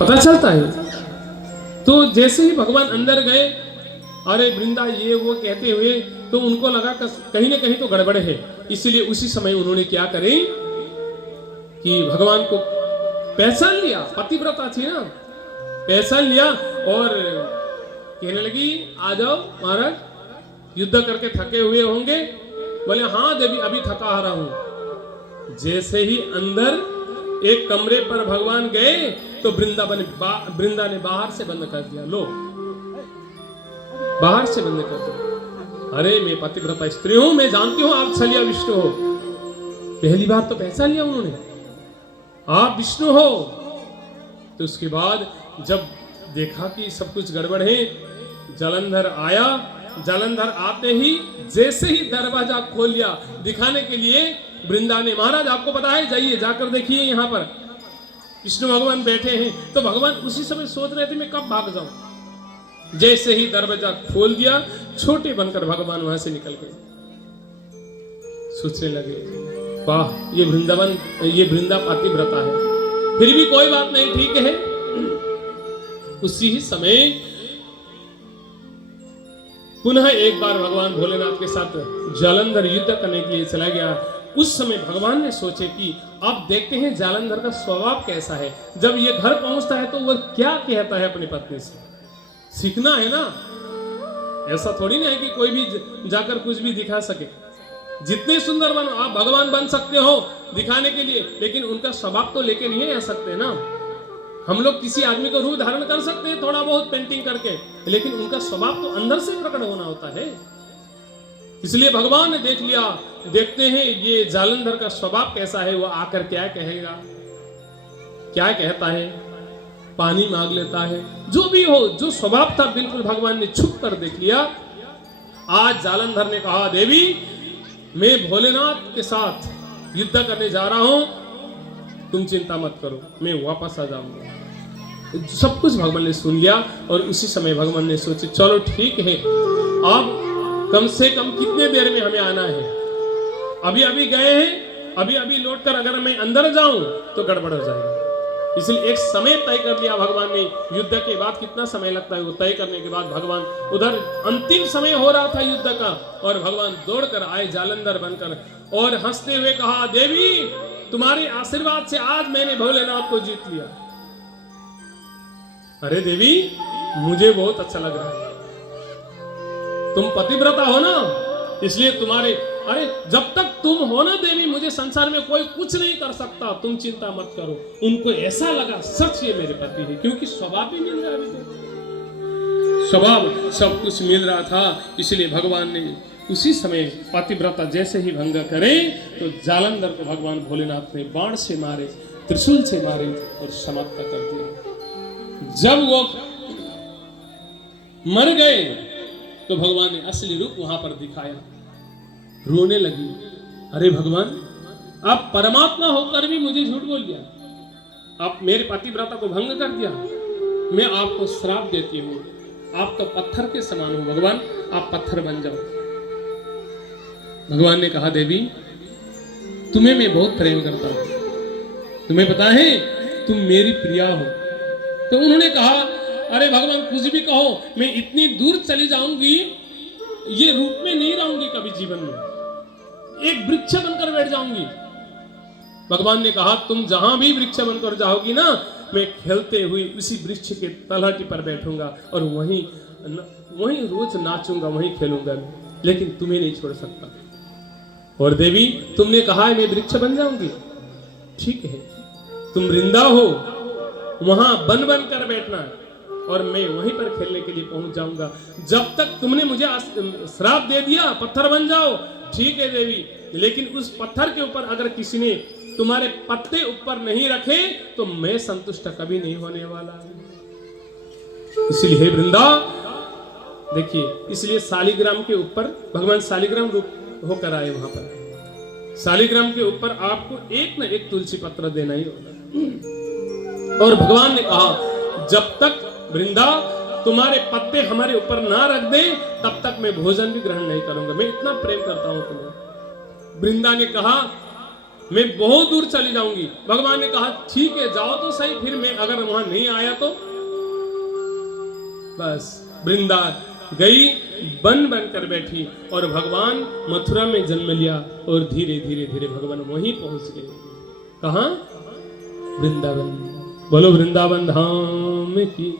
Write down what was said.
पता चलता है। तो जैसे ही भगवान अंदर गए, अरे वृंदा ये वो कहते हुए, तो उनको लगा कहीं ना कहीं तो गड़बड़ है। इसलिए उसी समय उन्होंने क्या करें कि भगवान को पहचान लिया, पतिव्रता थी ना, पहचान लिया और कहने लगी आ जाओ महाराज, युद्ध करके थके हुए होंगे। बोले हाँ देवी अभी थका आ रहा हूं। जैसे ही अंदर एक कमरे पर भगवान गए तो वृंदा ने बाहर से बंद कर दिया। लो बाहर से बंद कर दिया। अरे मैं पतिव्रता स्त्री हूं, मैं जानती हूं आप छलिया विष्णु हो। पहली बार तो पहचान लिया उन्होंने, आप विष्णु हो। तो उसके बाद जब देखा कि सब कुछ गड़बड़ है, जालंधर आया। जालंधर आते ही जैसे ही दरवाजा खोल लिया दिखाने के लिए, वृंदा ने महाराज आपको पता है, जाइए जाकर देखिए यहाँ पर विष्णु भगवान बैठे हैं। तो भगवान उसी समय सोच रहे थे मैं कब भाग जाऊं। जैसे ही दरवाजा खोल दिया, छोटे बनकर भगवान वहां से निकल गए। सोचने लगे वाह ये वृंदावन, ये वृंदा पतिव्रता है। फिर भी कोई बात नहीं, ठीक है। उसी ही समय पुनः एक बार भगवान भोलेनाथ के साथ जालंधर युद्ध करने के लिए चला गया। उस समय भगवान ने सोचे कि अब देखते हैं जालंधर का स्वभाव कैसा है। जब ये घर पहुंचता है तो वह क्या कहता है अपनी पत्नी से, सीखना है ना। ऐसा थोड़ी ना है कि कोई भी जाकर कुछ भी दिखा सके। जितने सुंदर बन आप भगवान बन सकते हो दिखाने के लिए, लेकिन उनका स्वभाव तो लेके नहीं आ सकते ना। हम लोग किसी आदमी को रूप धारण कर सकते हैं थोड़ा बहुत पेंटिंग करके, लेकिन उनका स्वभाव तो अंदर से प्रकट होना होता है। इसलिए भगवान ने देख लिया, देखते हैं ये जालंधर का स्वभाव कैसा है, वो आकर क्या कहेगा, क्या कहता है, पानी मांग लेता है, जो भी हो, जो स्वभाव था बिल्कुल भगवान ने छुप कर देख लिया। आज जालंधर ने कहा देवी मैं भोलेनाथ के साथ युद्ध करने जा रहा हूं, तुम चिंता मत करो, मैं वापस आ जाऊंगा। सब कुछ भगवान ने सुन लिया और उसी समय भगवान ने सोचे चलो ठीक है, अब कम से कम कितने देर में हमें आना है। अभी अभी गए हैं, अभी अभी लौटकर अगर मैं अंदर जाऊं तो गड़बड़ हो जाएगा। इसलिए एक समय तय कर लिया भगवान ने। युद्ध के बाद कितना समय लगता है वो तय करने के बाद भगवान, उधर अंतिम समय हो रहा था युद्ध का, और भगवान दौड़कर आए जालंधर बनकर और हंसते हुए कहा देवी तुम्हारे आशीर्वाद से आज मैंने भोलेनाथ को जीत लिया। अरे देवी मुझे बहुत अच्छा लग रहा है, तुम पतिव्रता हो ना, इसलिए तुम्हारे, अरे जब तक तुम हो ना देवी मुझे संसार में कोई कुछ नहीं कर सकता, तुम चिंता मत करो। उनको ऐसा लगा सच ये मेरे पति है, क्योंकि स्वभाव भी मिल रहा है, स्वभाव सब कुछ मिल रहा था। इसलिए भगवान ने उसी समय पतिव्रता जैसे ही भंग करे तो जालंधर को भगवान भोलेनाथ ने बाण से मारे, त्रिशूल से मारे और समाप्त कर दिया। जब वो मर गए तो भगवान ने असली रूप वहां पर दिखाया। रोने लगी, अरे भगवान आप परमात्मा होकर भी मुझे झूठ बोल दिया, आप मेरे पतिव्रता को भंग कर दिया, मैं आपको श्राप देती हूँ, आप तो पत्थर के समान हो भगवान, आप पत्थर बन जाओ। भगवान ने कहा देवी तुम्हें मैं बहुत प्रेम करता हूं, तुम्हें पता है तुम मेरी प्रिया हो। तो उन्होंने कहा अरे भगवान कुछ भी कहो, मैं इतनी दूर चली जाऊंगी, ये रूप में नहीं रहूंगी कभी जीवन में, एक वृक्ष बनकर बैठ जाऊंगी। भगवान ने कहा तुम जहां भी वृक्ष बनकर जाओगी ना, मैं खेलते हुए उसी वृक्ष के तलहटी पर बैठूंगा और वहीं रोज नाचूंगा, वहीं खेलूंगा, लेकिन तुम्हें नहीं छोड़ सकता। और देवी तुमने कहा है मैं वृक्ष बन जाऊंगी, ठीक है, तुम वृंदा हो, वहां बन बन कर बैठना और मैं वहीं पर खेलने के लिए पहुंच जाऊंगा। जब तक तुमने मुझे श्राप दे दिया पत्थर बन जाओ, ठीक है देवी, लेकिन उस पत्थर के ऊपर अगर किसी ने तुम्हारे पत्ते ऊपर नहीं रखे तो मैं संतुष्ट कभी नहीं होने वाला। इसलिए वृंदा देखिए, इसलिए शालिग्राम के ऊपर भगवान शालिग्राम रूप होकर आए, वहां पर शालिग्राम के ऊपर आपको एक न एक तुलसी पत्र देना ही होगा। और भगवान ने कहा जब तक वृंदा तुम्हारे पत्ते हमारे ऊपर ना रख दे तब तक मैं भोजन भी ग्रहण नहीं करूंगा, मैं इतना प्रेम करता हूं तुम्हें। वृंदा ने कहा मैं बहुत दूर चली जाऊंगी। भगवान ने कहा ठीक है जाओ तो सही, फिर मैं अगर वहां नहीं आया तो। बस वृंदा गई, बन बनकर बैठी और भगवान मथुरा में जन्म लिया और धीरे धीरे धीरे भगवान वहीं पहुंच गए। कहां? वृंदावन। बोलो वृंदावन धाम की।